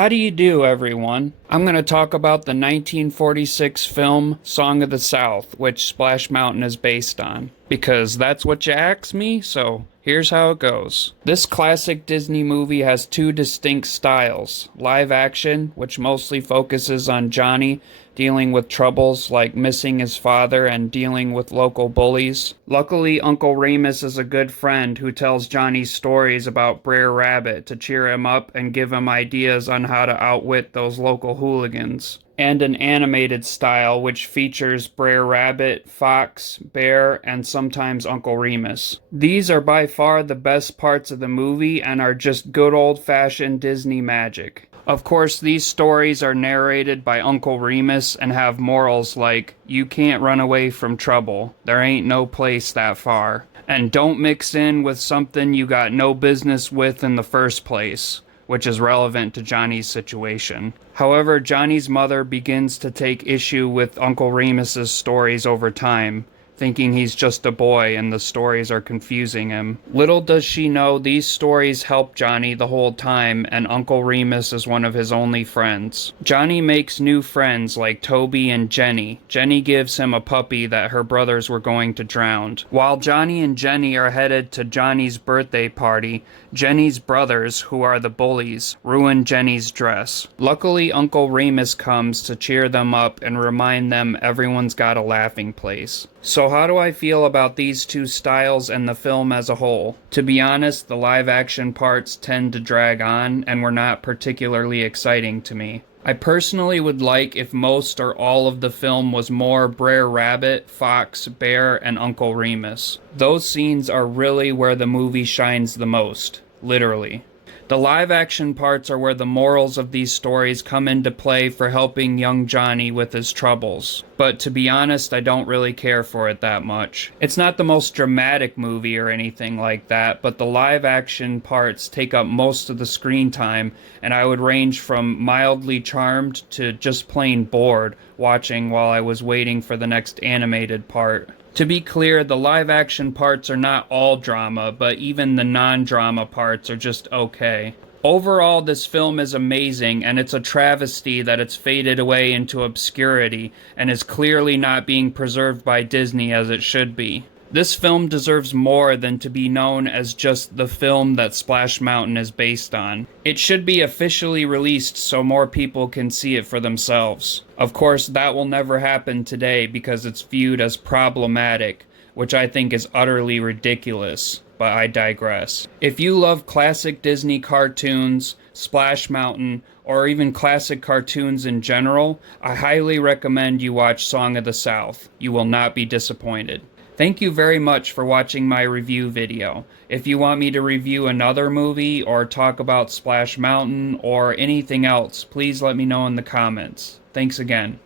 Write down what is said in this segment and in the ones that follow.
How do you do, everyone? I'm going to talk about the 1946 film Song of the South, which Splash Mountain is based on. Because that's what you asked me, so here's how it goes. This classic Disney movie has two distinct styles. Live action, which mostly focuses on Johnny dealing with troubles like missing his father and dealing with local bullies. Luckily, Uncle Remus is a good friend who tells Johnny stories about Brer Rabbit to cheer him up and give him ideas on how to outwit those local hooligans. And an animated style which features Brer Rabbit, Fox, Bear, and sometimes Uncle Remus. These are by far the best parts of the movie and are just good old-fashioned Disney magic. Of course, these stories are narrated by Uncle Remus and have morals like, you can't run away from trouble, there ain't no place that far, and don't mix in with something you got no business with in the first place, which is relevant to Johnny's situation. However, Johnny's mother begins to take issue with Uncle Remus's stories over time, thinking he's just a boy and the stories are confusing him. Little does she know these stories help Johnny the whole time, and Uncle Remus is one of his only friends. Johnny makes new friends like Toby and Jenny. Jenny gives him a puppy that her brothers were going to drown. While Johnny and Jenny are headed to Johnny's birthday party, Jenny's brothers, who are the bullies, ruin Jenny's dress. Luckily, Uncle Remus comes to cheer them up and remind them everyone's got a laughing place. So how do I feel about these two styles and the film as a whole? To be honest, the live-action parts tend to drag on and were not particularly exciting to me. I personally would like if most or all of the film was more Brer Rabbit, Fox, Bear, and Uncle Remus. Those scenes are really where the movie shines the most, literally. The live-action parts are where the morals of these stories come into play for helping young Johnny with his troubles. But to be honest, I don't really care for it that much. It's not the most dramatic movie or anything like that, but the live-action parts take up most of the screen time, and I would range from mildly charmed to just plain bored watching while I was waiting for the next animated part. To be clear, the live-action parts are not all drama, but even the non-drama parts are just okay. Overall, this film is amazing, and it's a travesty that it's faded away into obscurity, and is clearly not being preserved by Disney as it should be. This film deserves more than to be known as just the film that Splash Mountain is based on. It should be officially released so more people can see it for themselves. Of course, that will never happen today because it's viewed as problematic, which I think is utterly ridiculous, but I digress. If you love classic Disney cartoons, Splash Mountain, or even classic cartoons in general, I highly recommend you watch Song of the South. You will not be disappointed. Thank you very much for watching my review video. If you want me to review another movie or talk about Splash Mountain or anything else, please let me know in the comments. Thanks again.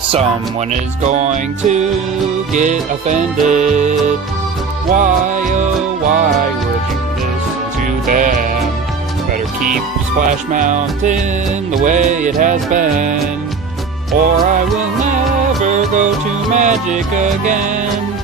Someone is going to get offended. Why, oh why would you listen to them? Better keep Splash Mountain the way it has been, or I will never go to Magic again.